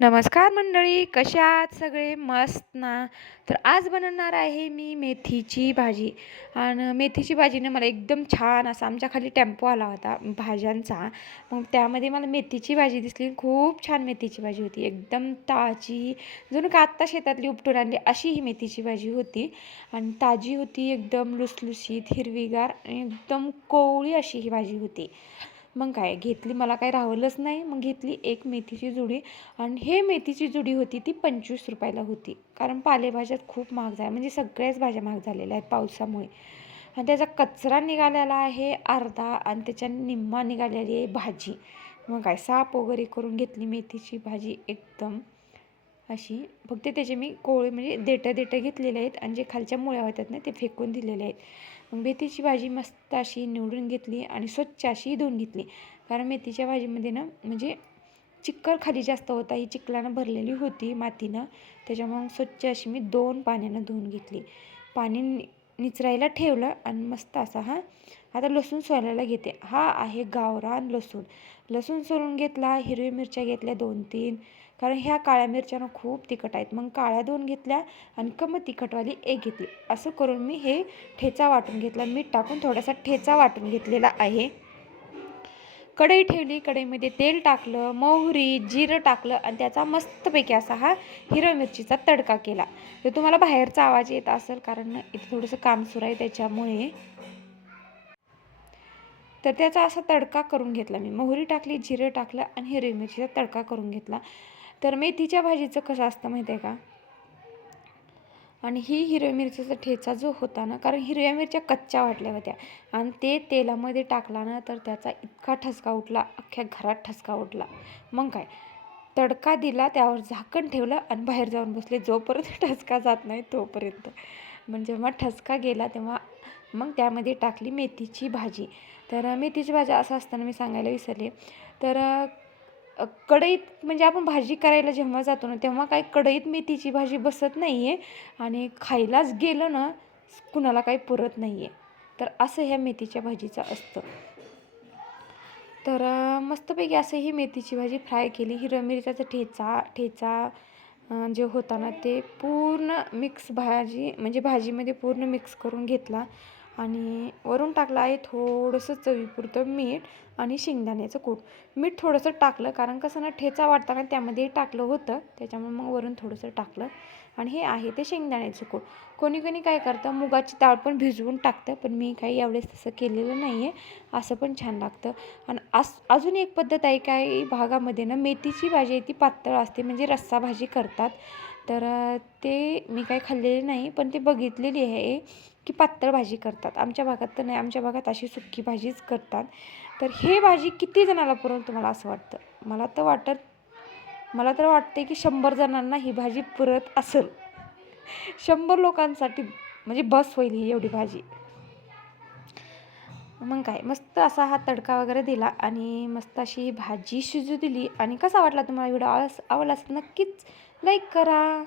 नमस्कार मंडळी, कशा आहात सगळे? मस्त ना? तर आज बनवणार आहे मी मेथीची भाजी. आणि मेथीची भाजीने मला एकदम छान असा आमच्या खाली टेम्पो आला होता भाज्यांचा. मग त्यामध्ये मला मेथीची भाजी दिसली. खूप छान मेथीची भाजी होती, एकदम ताजी, जणू का आत्ता शेतातली उपटून आणली अशी ही मेथीची भाजी होती. आणि ताजी होती, एकदम लुसलुशीत, हिरवीगार आणि एकदम कोवळी अशी ही भाजी होती. मग काय घेतली, मला काही राहिलंच नाही. मग घेतली एक मेथीची जुडी. आणि हे मेथीची जुडी होती ती 25 रुपयाला होती, कारण पालेभाज्यात खूप महाग झाल्या, म्हणजे सगळ्याच भाज्या महाग झालेल्या आहेत पावसामुळे. आणि त्याचा कचरा निघालेला आहे अर्धा, आणि त्याच्या निम्मा निघालेली आहे भाजी. मग काय साफ वगैरे करून घेतली मेथीची भाजी एकदम अशी. फक्त त्याचे मी कोवळे म्हणजे देठं घेतलेले आहेत, आणि जे खालच्या मुळ्या होतात ना ते फेकून दिलेले आहेत. मग मेथीची भाजी मस्त अशी निवडून घेतली आणि स्वच्छ अशी धुवून घेतली, कारण मेथीच्या भाजीमध्ये ना म्हणजे चिक्कल खाली जास्त होता, ही चिखलानं भरलेली होती मातीनं. त्याच्यामुळे स्वच्छ अशी मी 2 पाण्यानं धुवून घेतली. पाणी निचरायला ठेवलं आणि मस्त असा आता लसूण सोलायला घेते. हा आहे गावरान लसूण. लसूण सोलून घेतला, हिरवी मिरच्या घेतल्या 2-3, कारण ह्या काळ्या मिरच्यानं खूप तिखट आहेत. मग काळ्या 2 घेतल्या आणि कमी तिखटवाली 1 घेतली. असं करून मी हे ठेचा वाटून घेतला. मीठ टाकून थोडासा ठेचा वाटून घेतलेला आहे. कढई ठेवली, कढईमध्ये तेल टाकलं, मोहरी, जिरं टाकलं आणि त्याचा मस्तपैकी असा हा हिरव्या मिरचीचा तडका केला. तर तुम्हाला बाहेरचा आवाज येत असेल, कारण इथे थोडंसं काम सुरू आहे त्याच्यामुळे. तर त्याचा असा तडका करून घेतला मी. मोहरी टाकली, जिरं टाकलं आणि हिरवी मिरचीचा तडका करून घेतला. तर मेथीच्या भाजीचं कसं असतं माहिती आहे का? आणि ही हिरव्या मिरचीचा ठेचा जो होता ना, कारण हिरव्या मिरच्या कच्च्या वाटल्या होत्या आणि ते तेलामध्ये टाकला ना, तर त्याचा इतका ठसका उठला, अख्ख्या घरात ठसका उठला. मग काय तडका दिला, त्यावर झाकण ठेवलं आणि बाहेर जाऊन बसले, जोपर्यंत ठसका जात नाही तोपर्यंत. म्हणजे जेव्हा ठसका गेला तेव्हा मग त्यामध्ये टाकली मेथीची भाजी. तर मेथीची भाजी असं असताना मी सांगायला विसरले. तर कढईत म्हणजे आपण भाजी करायला जेव्हा जातो ना, तेव्हा काही कढईत मेथीची भाजी बसत नाही आहे, आणि खायलाच गेलं ना कुणाला काही पुरत नाही आहे. तर असं ह्या मेथीच्या भाजीचं असतं. तर मस्तपैकी असं ही मेथीची भाजी फ्राय केली. हिरव्या मिरच्याचा ठेचा जे होता ना ते पूर्ण मिक्स भाजी म्हणजे भाजीमध्ये पूर्ण मिक्स करून घेतला. आणि वरून टाकलं आहे थोडंसं चवीपुरतं मीठ आणि शेंगदाण्याचं कूट. मीठ थोडंसं टाकलं, कारण कसं ना ठेचा वाटताना त्यामध्ये टाकलं होतं, त्याच्यामुळे मग वरून थोडंसं टाकलं. आणि हे आहे ते शेंगदाण्याचं कूट. कोणी कोणी काय करतं, मुगाची डाळ पण भिजवून टाकतं, पण मी काही यावेळेस तसं केलेलं नाही आहे. असं पण छान लागतं. आणि अजून एक पद्धत आहे, काही भागामध्ये ना मेथीची भाजी आहे ती पातळ असते, म्हणजे रस्सा भाजी करतात. तर ते मी काही खाल्लेले नाही, पण ते बघितलेली आहे की पातळ भाजी करतात. आमच्या भागात तर नाही, आमच्या भागात अशी सुक्की भाजीच करतात. तर हे भाजी किती जणाला पुरेल तुम्हाला असं वाटतं? मला तर वाटते की 100 जणांना ही भाजी पुरत असेल. 100 लोकांसाठी म्हणजे बस होईल ही एवढी भाजी. मग काय मस्त असा हा तडका वगैरे दिला आणि मस्त अशी भाजी शिजू दिली. आणि कसा वाटला तुम्हाला व्हिडिओ? आवडला असेल नक्कीच लाईक करा.